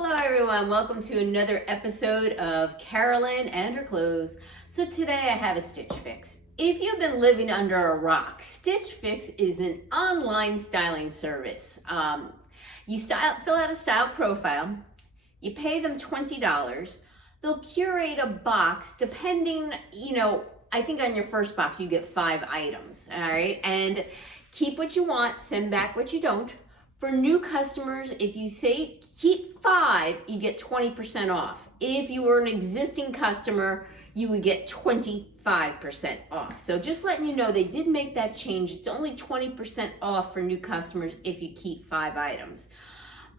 Hello everyone, welcome to another episode of Carolyn and her clothes. So today I have a Stitch Fix. If you've been living under a rock, Stitch Fix is an online styling service. You fill out a style profile, you pay them $20, they'll curate a box depending, I think on your first box you get 5 items, all right? And keep what you want, send back what you don't. For new customers, if you say keep 5, you get 20% off. If you were an existing customer, you would get 25% off. So just letting you know, they did make that change. It's only 20% off for new customers if you keep 5 items.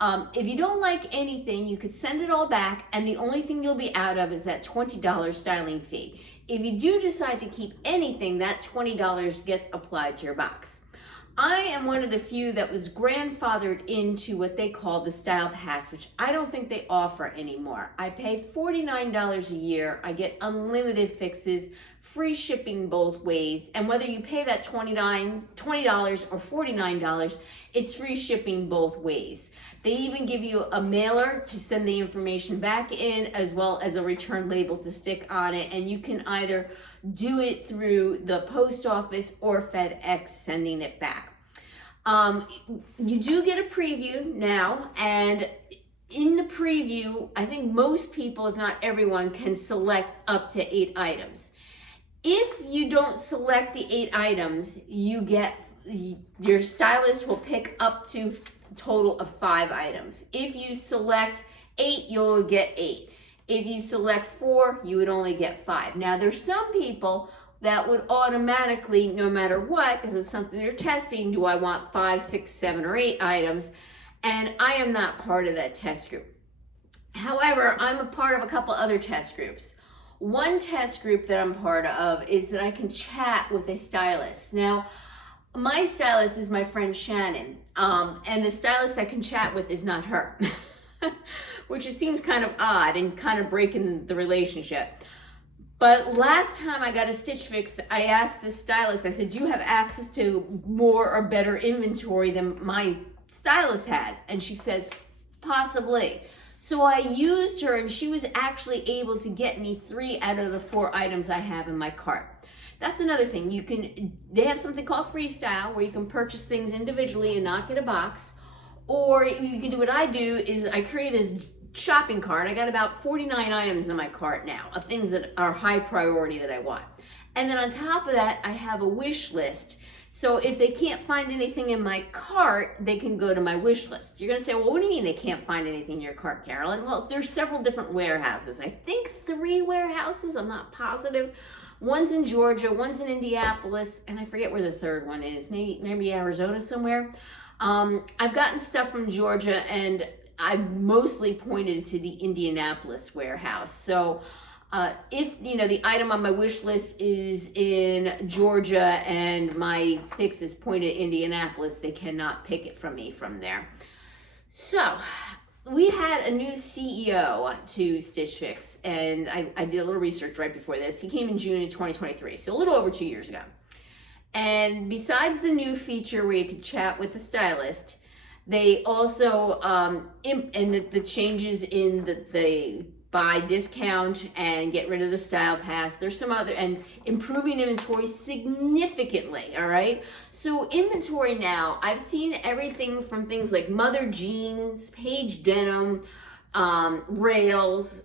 If you don't like anything, you could send it all back, and the only thing you'll be out of is that $20 styling fee. If you do decide to keep anything, that $20 gets applied to your box. I am one of the few that was grandfathered into what they call the Style Pass, which I don't think they offer anymore. I pay $49 a year. I get unlimited fixes, free shipping both ways. And whether you pay that $20 or $49, it's free shipping both ways. They even give you a mailer to send the information back in, as well as a return label to stick on it. And you can either do it through the post office or FedEx sending it back. You do get a preview now, and in the preview, I think most people, if not everyone, can select up to 8 items. If you don't select the 8 items, your stylist will pick up to a total of 5 items. If you select 8, you'll get 8. If you select 4, you would only get 5. Now, there's some people that would automatically, no matter what, because it's something they're testing, do I want 5, 6, 7, or 8 items? And I am not part of that test group. However, I'm a part of a couple other test groups. One test group that I'm part of is that I can chat with a stylist. Now, my stylist is my friend Shannon, and the stylist I can chat with is not her. Which it seems kind of odd and kind of breaking the relationship. But last time I got a Stitch Fix, I asked the stylist, I said, do you have access to more or better inventory than my stylist has? And she says, possibly. So I used her, and she was actually able to get me 3 out of the 4 items I have in my cart. That's another thing. They have something called Freestyle, where you can purchase things individually and not get a box. Or you can do what I do, is I create a shopping cart. I got about 49 items in my cart now of things that are high priority that I want. And then on top of that, I have a wish list. So if they can't find anything in my cart, they can go to my wish list. You're gonna say, well, what do you mean they can't find anything in your cart, Carolyn? Well, there's several different warehouses. I think 3 warehouses, I'm not positive. One's in Georgia, one's in Indianapolis, and I forget where the third one is, maybe Arizona somewhere. I've gotten stuff from Georgia, and I've mostly pointed to the Indianapolis warehouse. So if the item on my wish list is in Georgia and my fix is pointed to Indianapolis, they cannot pick it from me from there. So we had a new CEO to Stitch Fix, and I did a little research right before this. He came in June of 2023, so a little over 2 years ago. And besides the new feature where you could chat with the stylist, they also, and the changes in the buy discount and get rid of the Style Pass, there's some other, and improving inventory significantly, all right? So inventory now, I've seen everything from things like mother jeans, Paige denim, rails,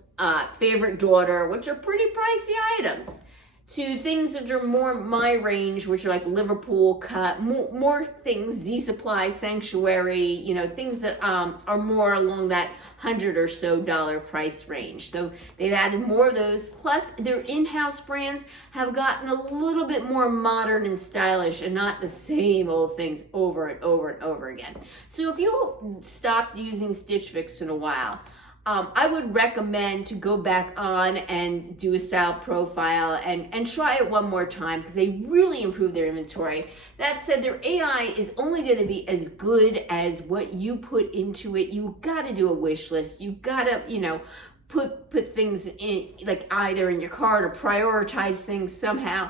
favorite daughter, which are pretty pricey items, to things that are more my range, which are like Liverpool cut, more things, Z Supply, Sanctuary, things that are more along that $100 or so price range. So they've added more of those. Plus, their in-house brands have gotten a little bit more modern and stylish, and not the same old things over and over and over again. So if you stopped using Stitch Fix in a while, I would recommend to go back on and do a style profile and try it one more time, because they really improved their inventory. That said, their AI is only going to be as good as what you put into it. You got to do a wish list. You got to, put things in, like either in your cart or prioritize things somehow.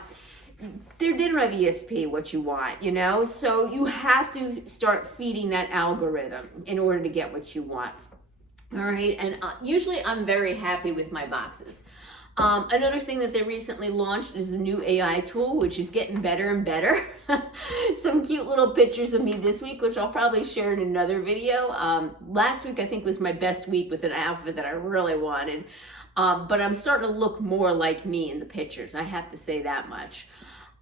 They don't have ESP what you want, so you have to start feeding that algorithm in order to get what you want. All right, and usually I'm very happy with my boxes. Another thing that they recently launched is the new AI tool, which is getting better and better. Some cute little pictures of me this week, which I'll probably share in another video. Last week I think was my best week with an outfit that I really wanted. But I'm starting to look more like me in the pictures. I have to say that much.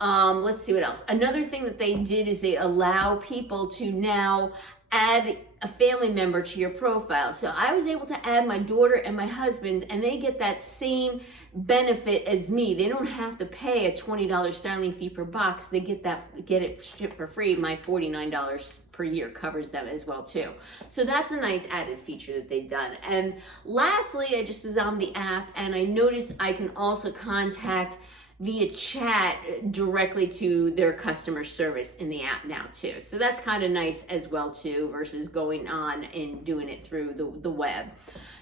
Let's see what else. Another thing that they did is they allow people to now add a family member to your profile. So I was able to add my daughter and my husband, and they get that same benefit as me. They don't have to pay a $20 styling fee per box. They get it shipped for free. My $49 per year covers them as well too. So that's a nice added feature that they've done. And lastly, I just was on the app and I noticed I can also contact via chat directly to their customer service in the app now too. So that's kind of nice as well too, versus going on and doing it through the web.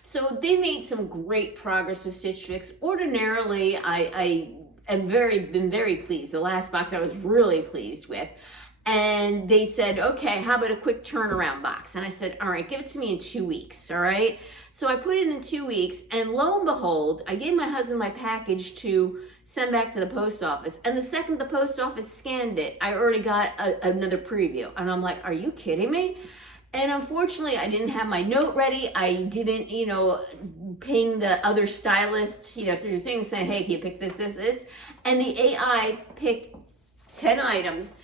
So they made some great progress with Stitch Fix. Ordinarily, I am been very pleased. The last box I was really pleased with. And they said, okay, how about a quick turnaround box? And I said, all right, give it to me in 2 weeks, all right? So I put it in 2 weeks, and lo and behold, I gave my husband my package to send back to the post office. And the second the post office scanned it, I already got another preview. And I'm like, are you kidding me? And unfortunately, I didn't have my note ready. I didn't, ping the other stylist, through things saying, hey, can you pick this, this, this? And the AI picked 10 items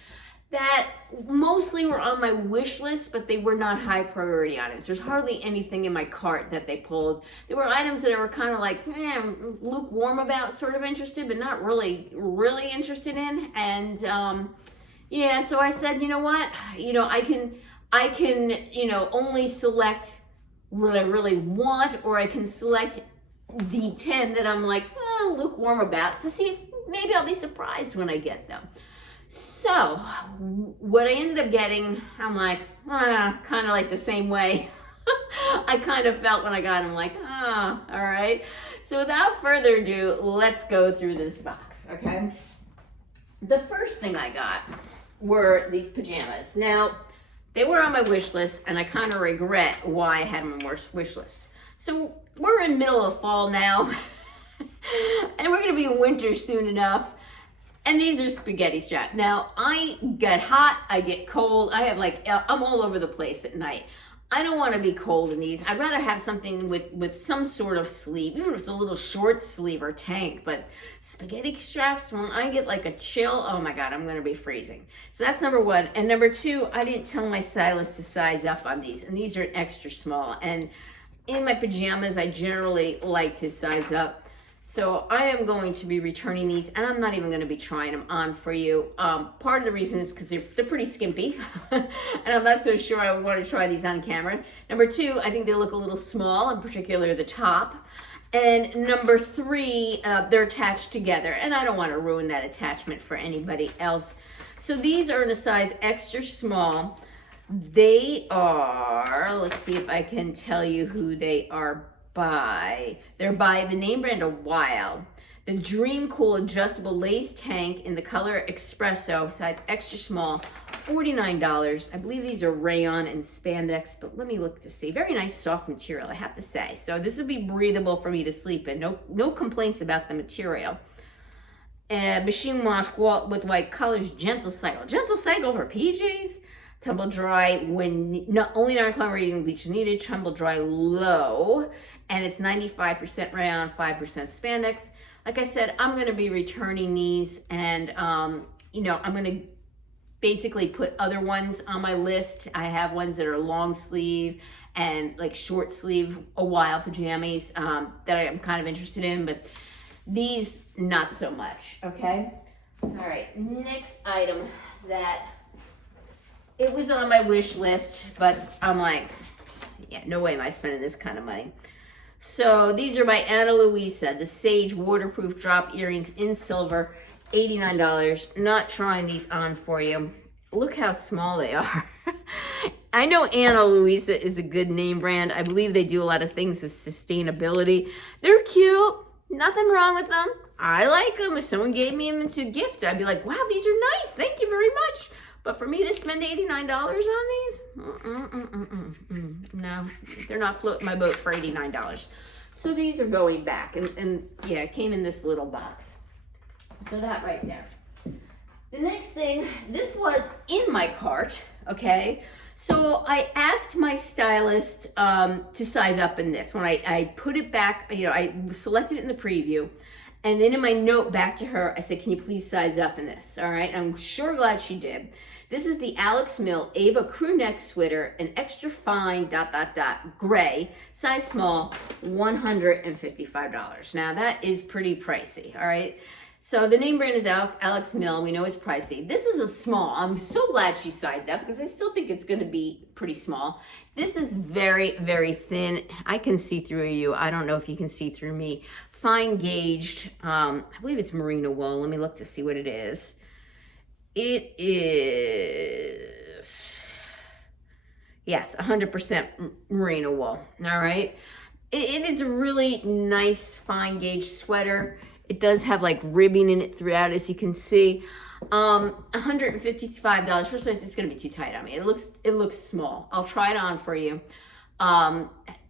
that mostly were on my wish list, but they were not high priority items. There's hardly anything in my cart that they pulled. There were items that I were kind of like, lukewarm about, sort of interested, but not really interested in. And so I said, you know what? I can only select what I really want, or I can select the 10 that I'm like, lukewarm about, to see if maybe I'll be surprised when I get them. So what I ended up getting, I'm like, kind of like the same way I kind of felt when I got them, like, all right. So without further ado, let's go through this box, okay? The first thing I got were these pajamas. Now, they were on my wish list, and I kind of regret why I had them on my wish list. So we're in middle of fall now, and we're going to be in winter soon enough. And these are spaghetti straps. Now, I get hot, I get cold. I'm all over the place at night. I don't want to be cold in these. I'd rather have something with some sort of sleeve, even if it's a little short sleeve or tank. But spaghetti straps, when I get like a chill, oh my God, I'm going to be freezing. So that's number one. And number two, I didn't tell my stylist to size up on these. And these are an extra small. And in my pajamas, I generally like to size up. So I am going to be returning these, and I'm not even going to be trying them on for you. Part of the reason is because they're pretty skimpy, and I'm not so sure I want to try these on camera. Number two, I think they look a little small, in particular the top. And number three, they're attached together, and I don't want to ruin that attachment for anybody else. So these are in a size extra small. They are, let's see if I can tell you who they are by. They're by the name brand of Wild. The Dream Cool adjustable lace tank in the color Espresso, size extra small, $49. I believe these are rayon and spandex, but let me look to see. Very nice soft material, I have to say. So this would be breathable for me to sleep in. No complaints about the material. Machine wash with white colors, gentle cycle. Gentle cycle for PJs. Tumble dry when only 9 o'clock rating bleach needed. Tumble dry low. And it's 95% rayon, 5% spandex. Like I said, I'm going to be returning these, and I'm going to basically put other ones on my list. I have ones that are long sleeve and like short sleeve Wild pajamas that I'm kind of interested in, but these not so much. Okay. All right. Next item that it was on my wish list, but I'm like, yeah, no way am I spending this kind of money. So these are by Ana Luisa, the Sage waterproof drop earrings in silver, $89. Not trying these on for you. Look how small they are. I know Ana Luisa is a good name brand. I believe they do a lot of things with sustainability. They're cute. Nothing wrong with them. I like them. If someone gave me them as a gift, I'd be like, wow, these are nice. Thank you very much. But for me to spend $89 on these, no, they're not floating my boat for $89. So these are going back, and yeah, it came in this little box. So that right there. The next thing, this was in my cart, okay? So I asked my stylist to size up in this. When I put it back, you know, I selected it in the preview, and then in my note back to her, I said, can you please size up in this, all right? I'm sure glad she did. This is the Alex Mill Ava crew neck sweater, an extra fine ... gray, size small, $155. Now that is pretty pricey, all right? So the name brand is Alex Mill. We know it's pricey. This is a small. I'm so glad she sized up because I still think it's going to be pretty small. This is very, very thin. I can see through you. I don't know if you can see through me. Fine gauged. I believe it's merino wool. Let me look to see what it is. It is, yes, 100% merino wool. All right. It is a really nice fine gauge sweater. It does have like ribbing in it throughout, as you can see. $155. First, it's going to be too tight on me. It looks small. I'll try it on for you.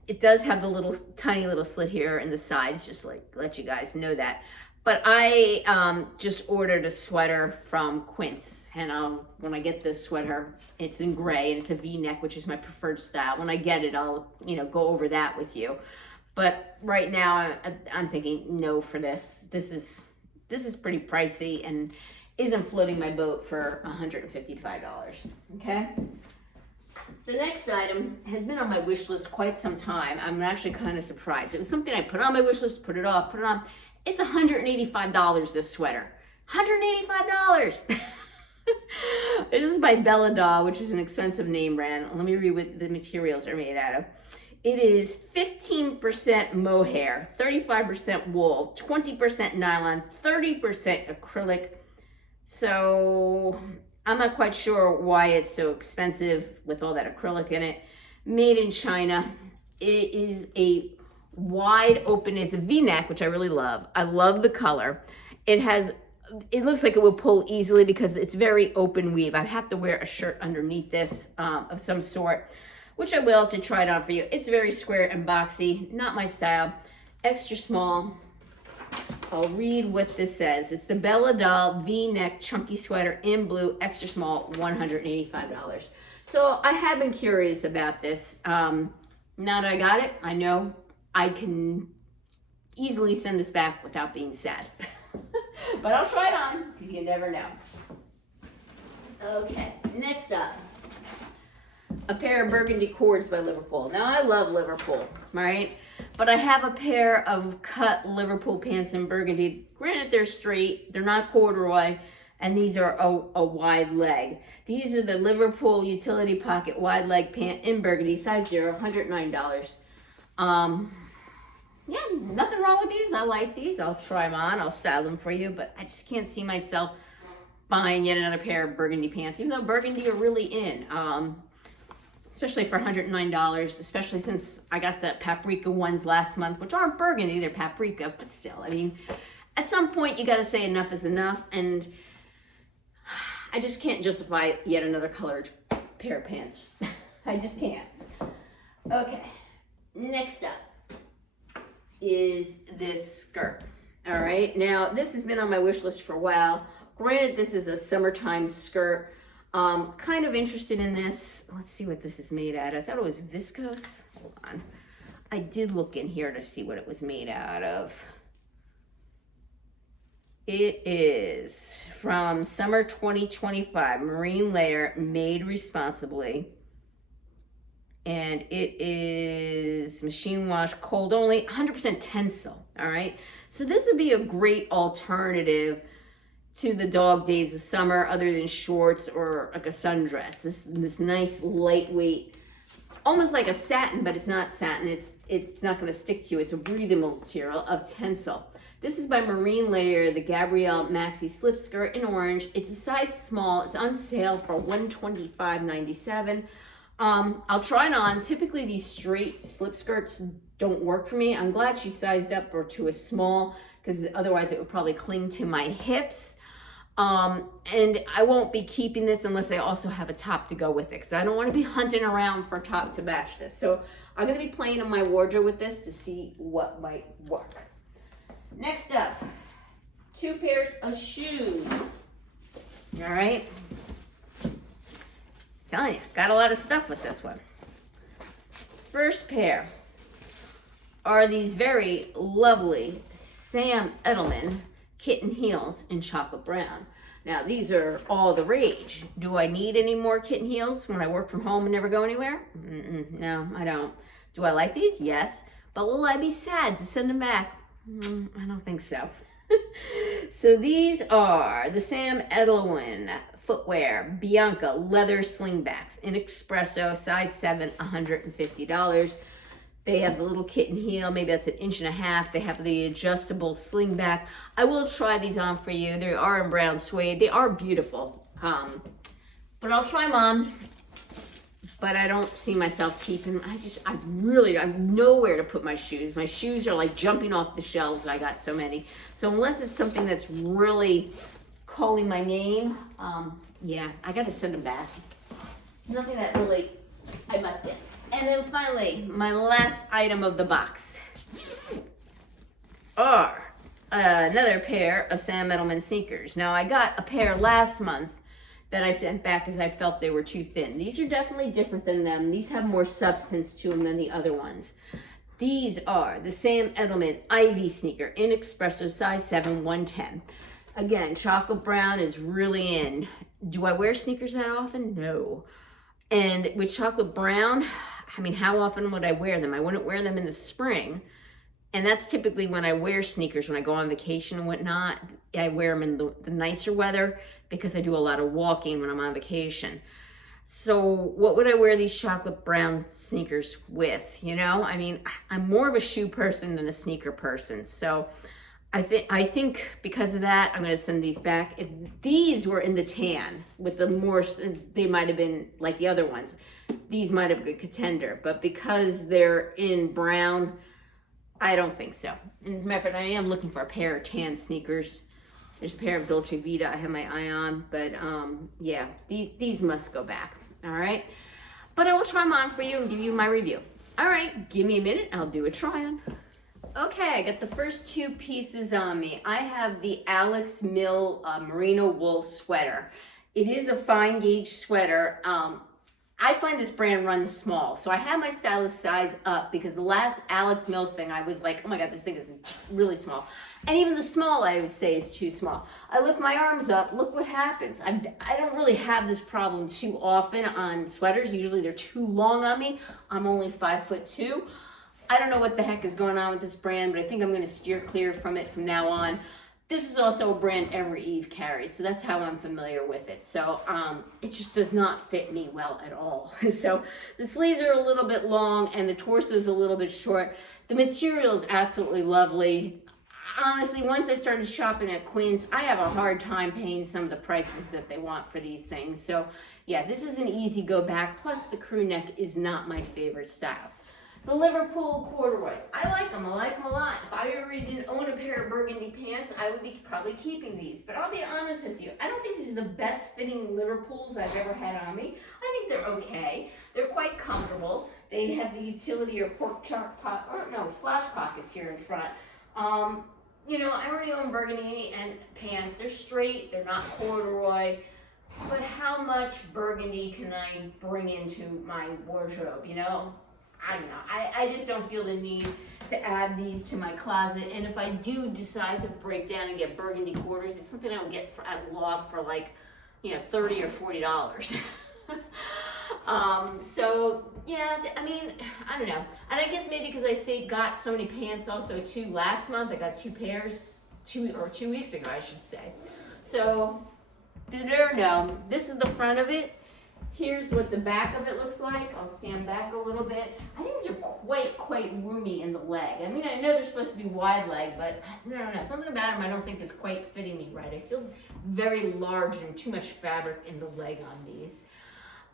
It does have the tiny little slit here in the sides, just like let you guys know that. But I just ordered a sweater from Quince, and when I get this sweater, it's in gray and it's a V-neck, which is my preferred style. When I get it, I'll go over that with you. But right now, I'm thinking no for this. This is pretty pricey and isn't floating my boat for $155. Okay. The next item has been on my wish list quite some time. I'm actually kind of surprised. It was something I put on my wish list, put it off, put it on. It's $185, this sweater. $185. This is by Belladonna, which is an expensive name brand. Let me read what the materials are made out of. It is 15% mohair, 35% wool, 20% nylon, 30% acrylic. So I'm not quite sure why it's so expensive with all that acrylic in it. Made in China. It is a wide open, it's a V-neck, which I really love. I love the color. It looks like it will pull easily because it's very open weave. I have to wear a shirt underneath this of some sort, which I will to try it on for you. It's very square and boxy, not my style. Extra small. I'll read what this says. It's the Belladonna V-neck chunky sweater in blue, extra small, $185. So I have been curious about this. Now that I got it, I know I can easily send this back without being sad. But I'll try it on because you never know. Okay, next up. A pair of burgundy cords by Liverpool. Now I love Liverpool, right? But I have a pair of cut Liverpool pants in burgundy. Granted, they're straight, they're not corduroy, and these are a wide leg. These are the Liverpool utility pocket wide leg pant in burgundy, size 0, $109. Yeah, nothing wrong with these. I like these. I'll try them on. I'll style them for you, but I just can't see myself buying yet another pair of burgundy pants, even though burgundy are really in. Especially for $109, especially since I got the paprika ones last month, which aren't burgundy, they're paprika, but still, I mean, at some point you gotta say enough is enough, and I just can't justify yet another colored pair of pants. I just can't. Okay, next up is this skirt. All right, now this has been on my wish list for a while. Granted, this is a summertime skirt. Kind of interested in this. Let's see what this is made out of. I thought it was viscose. Hold on. I did look in here to see what it was made out of. It is from summer 2025, marine layer, made responsibly. And it is machine wash, cold only, 100% tencel, all right? So this would be a great alternative to the dog days of summer other than shorts or like a sundress. This nice lightweight, almost like a satin, but it's not satin. It's not gonna stick to you. It's a breathable material of tencel. This is by Marine Layer, the Gabrielle Maxi Slip Skirt in orange. It's a size small. It's on sale for $125.97. I'll try it on. Typically these straight slip skirts don't work for me. I'm glad she sized up or to a small because otherwise it would probably cling to my hips. And I won't be keeping this unless I also have a top to go with it, because I don't want to be hunting around for a top to match this. So I'm going to be playing in my wardrobe with this to see what might work. Next up, 2 pairs of shoes. All right. Telling you, got a lot of stuff with this one. First pair are these very lovely Sam Edelman kitten heels in chocolate brown. Now, these are all the rage. Do I need any more kitten heels when I work from home and never go anywhere? No, I don't. Do I like these? Yes. But will I be sad to send them back? I don't think so. So these are the Sam Edelman footwear Bianca leather slingbacks in espresso, size 7, $150. They have the little kitten heel, maybe that's 1.5 inches. They have the adjustable slingback. I will try these on for you. They are in brown suede. They are beautiful. But I'll try them on. But I don't see myself keeping. I have nowhere to put my shoes. My shoes are like jumping off the shelves. I got so many. So unless it's something that's really calling my name, yeah, I got to send them back. Nothing that really I must get. And then finally, my last item of the box are another pair of Sam Edelman sneakers. Now, I got a pair last month that I sent back because I felt they were too thin. These are definitely different than them. These have more substance to them than the other ones. These are the Sam Edelman Ivy sneaker in espresso, size 7, 110. Again, chocolate brown is really in. Do I wear sneakers that often? No. And with chocolate brown, I mean, how often would I wear them? I wouldn't wear them in the spring. And that's typically when I wear sneakers, when I go on vacation and whatnot. I wear them in the nicer weather because I do a lot of walking when I'm on vacation. So what would I wear these chocolate brown sneakers with? You know, I mean, I'm more of a shoe person than a sneaker person. So I think because of that, I'm going to send these back. If these were in the tan with the more, they might have been like the other ones. These might have been a contender, but because they're in brown, I don't think so. And as a matter of fact, I am looking for a pair of tan sneakers. There's a pair of Dolce Vita I have my eye on, but yeah, these must go back, all right? But I will try them on for you and give you my review. All right, give me a minute, I'll do a try on. Okay, I got the first 2 pieces on me. I have the Alex Mill merino wool sweater. It is a fine gauge sweater. I find this brand runs small, so I have my stylist size up because the last Alex Mill thing, I was like, oh my God, this thing is really small. And even the small, I would say, is too small. I lift my arms up, look what happens. I don't really have this problem too often on sweaters. Usually they're too long on me. I'm only 5'2". I don't know what the heck is going on with this brand, but I think I'm going to steer clear from it from now on. This is also a brand Ever Eve carries, so that's how I'm familiar with it. So it just does not fit me well at all. So the sleeves are a little bit long and the torso is a little bit short. The material is absolutely lovely. Honestly, once I started shopping at Queen's, I have a hard time paying some of the prices that they want for these things. So yeah, this is an easy go back. Plus the crew neck is not my favorite style. The Liverpool corduroys, I like them a lot. If I already didn't own a pair of burgundy pants, I would be probably keeping these. But I'll be honest with you, I don't think these are the best fitting Liverpools I've ever had on me. I think they're okay. They're quite comfortable. They have the utility or slash pockets here in front. You know, I already own burgundy and pants. They're straight, they're not corduroy. But how much burgundy can I bring into my wardrobe, you know? I don't know. I just don't feel the need to add these to my closet. And if I do decide to break down and get burgundy quarters, it's something I don't get at Loft for like, you know, $30 or $40. So yeah, I mean, I don't know. And I guess maybe because I got so many pants also too last month. I got 2 pairs 2 weeks ago, I should say. So no, this is the front of it. Here's what the back of it looks like. I'll stand back a little bit. I think these are quite roomy in the leg. I mean, I know they're supposed to be wide leg, but I don't know. Something about them I don't think is quite fitting me right. I feel very large and too much fabric in the leg on these.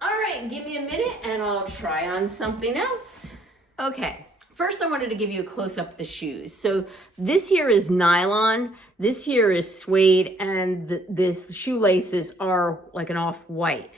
All right, give me a minute and I'll try on something else. Okay, First, I wanted to give you a close-up of the shoes. So this here is nylon, this here is suede, and this shoelaces are like an off-white.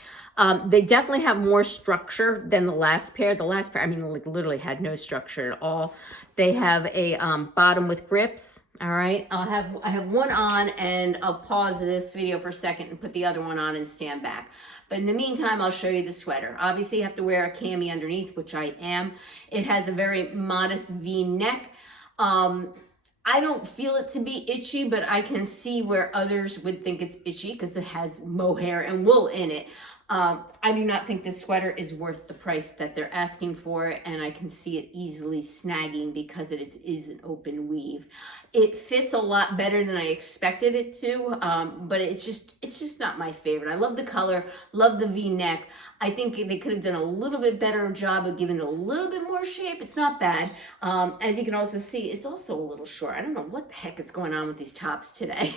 They definitely have more structure than the last pair. The last pair, I mean, like literally had no structure at all. They have a bottom with grips. All right, I have one on, and I'll pause this video for a second and put the other one on and stand back. But in the meantime, I'll show you the sweater. Obviously, you have to wear a cami underneath, which I am. It has a very modest V neck. I don't feel it to be itchy, but I can see where others would think it's itchy because it has mohair and wool in it. I do not think this sweater is worth the price that they're asking for it, and I can see it easily snagging because it is an open weave. It fits a lot better than I expected it to, but it's just not my favorite. I love the color, love the V-neck. I think they could have done a little bit better job of giving it a little bit more shape. It's not bad. As you can also see, it's also a little short. I don't know what the heck is going on with these tops today.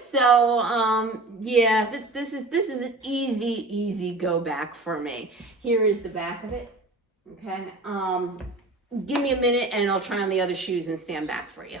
So yeah, this is an easy go back for me. Here is the back of it. Okay, give me a minute and I'll try on the other shoes and stand back for you.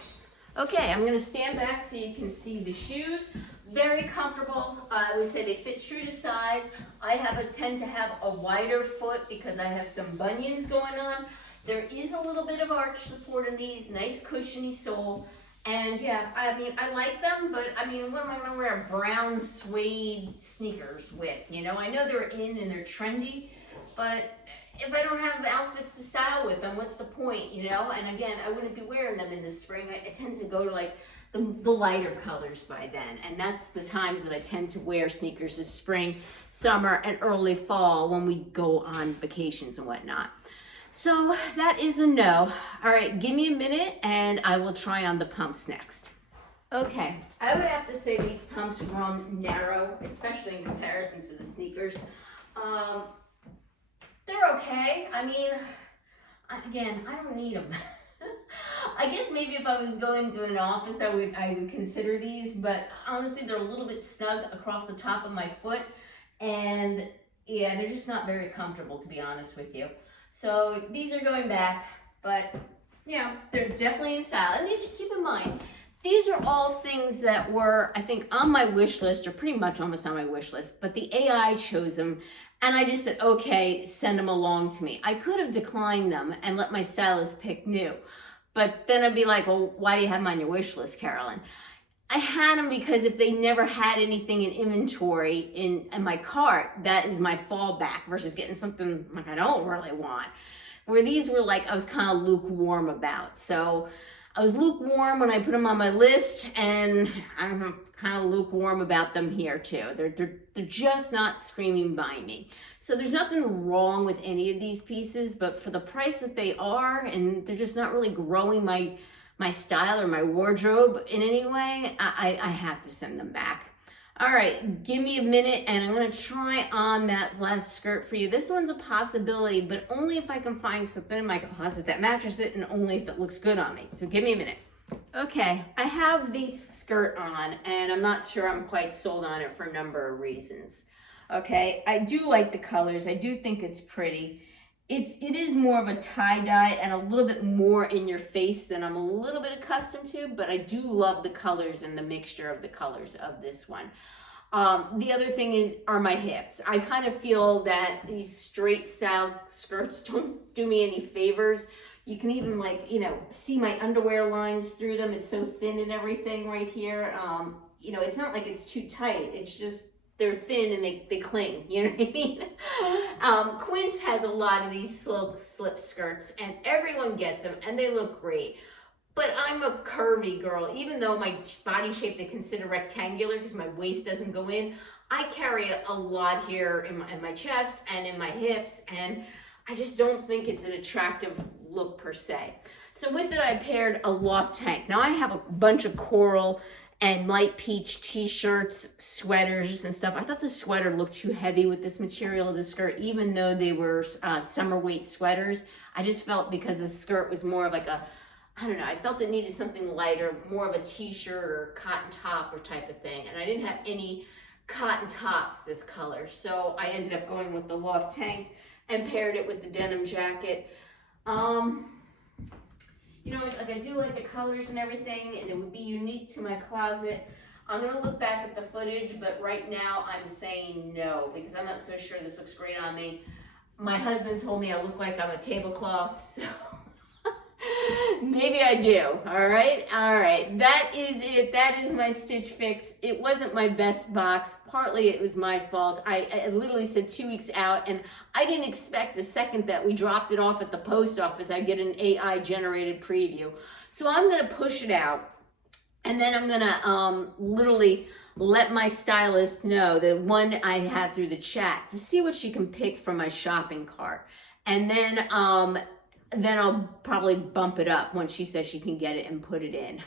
Okay, I'm gonna stand back so you can see the shoes. Very comfortable. I would say they fit true to size. I tend to have a wider foot because I have some bunions going on. There is a little bit of arch support in these, nice cushiony sole. And yeah, I mean, I like them, but I mean, what am I gonna wear brown suede sneakers with? You know, I know they're in and they're trendy, but if I don't have outfits to style with them, what's the point, you know? And again, I wouldn't be wearing them in the spring. I tend to go to like the lighter colors by then. And that's the times that I tend to wear sneakers this spring, summer, and early fall when we go on vacations and whatnot. So that is a no. All right, give me a minute and I will try on the pumps next. Okay, I would have to say these pumps run narrow, especially in comparison to the sneakers. They're okay. I mean, again, I don't need them. I guess maybe if I was going to an office, I would consider these, but honestly, they're a little bit snug across the top of my foot, and yeah, they're just not very comfortable, to be honest with you. So these are going back, but you know, they're definitely in style. And these, keep in mind, these are all things that were, I think, on my wish list, or pretty much almost on my wish list, but the AI chose them, and I just said, okay, send them along to me. I could have declined them and let my stylist pick new, but then I'd be like, well, why do you have them on your wish list, Carolyn? I had them because if they never had anything in inventory in my cart, that is my fallback versus getting something like I don't really want. Where these were like, I was kind of lukewarm about. So I was lukewarm when I put them on my list, and I'm kind of lukewarm about them here too. They're just not screaming by me. So there's nothing wrong with any of these pieces, but for the price that they are, and they're just not really growing my style or my wardrobe in any way, I have to send them back. All right, give me a minute and I'm gonna try on that last skirt for you. This one's a possibility, but only if I can find something in my closet that matches it, and only if it looks good on me. So give me a minute. Okay, I have this skirt on and I'm not sure I'm quite sold on it for a number of reasons. Okay, I do like the colors. I do think it's pretty. It is more of a tie-dye and a little bit more in your face than I'm a little bit accustomed to, but I do love the colors and the mixture of the colors of this one. The other thing are my hips. I kind of feel that these straight style skirts don't do me any favors. You can even, like, you know, see my underwear lines through them. It's so thin and everything right here. You know, it's not like it's too tight. It's just they're thin and they cling, you know what I mean? Quince has a lot of these slip skirts and everyone gets them and they look great. But I'm a curvy girl, even though my body shape they consider rectangular because my waist doesn't go in. I carry a lot here in my chest and in my hips, and I just don't think it's an attractive look per se. So with it, I paired a loft tank. Now I have a bunch of coral and light peach t-shirts, sweaters and stuff. I thought the sweater looked too heavy with this material of the skirt, even though they were summer weight sweaters. I just felt because the skirt was more of like a, I don't know, I felt it needed something lighter, more of a t-shirt or cotton top or type of thing. And I didn't have any cotton tops this color. So I ended up going with the loft tank and paired it with the denim jacket. you know, like I do like the colors and everything, and it would be unique to my closet. I'm gonna look back at the footage, but right now I'm saying no, because I'm not so sure this looks great on me. My husband told me I look like I'm a tablecloth, so maybe I do. All right. That is it. That is my Stitch Fix. It wasn't my best box. Partly it was my fault. I literally said 2 weeks out, and I didn't expect the second that we dropped it off at the post office, I get an AI generated preview. So I'm going to push it out. And then I'm gonna literally let my stylist know, the one I have through the chat, to see what she can pick from my shopping cart. And then I'll probably bump it up once she says she can get it and put it in.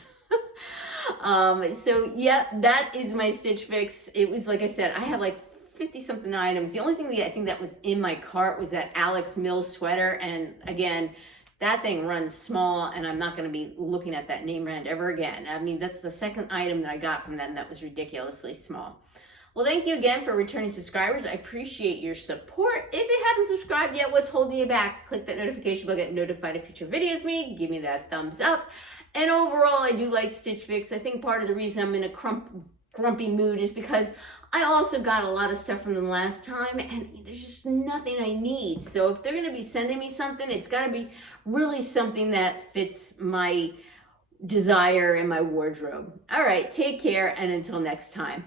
So yeah, that is my Stitch Fix. It was, like I said, I had like 50 something items. The only thing that I think that was in my cart was that Alex Mills sweater. And again, that thing runs small, and I'm not going to be looking at that name brand ever again. I mean, that's the second item that I got from them that was ridiculously small. Well, thank you again for returning subscribers. I appreciate your support. If you haven't subscribed yet, what's holding you back? Click that notification bell, get notified of future videos me. Give me that thumbs up. And overall, I do like Stitch Fix. I think part of the reason I'm in a grumpy mood is because I also got a lot of stuff from them last time, and there's just nothing I need. So if they're going to be sending me something, it's got to be really something that fits my desire and my wardrobe. All right, take care, and until next time.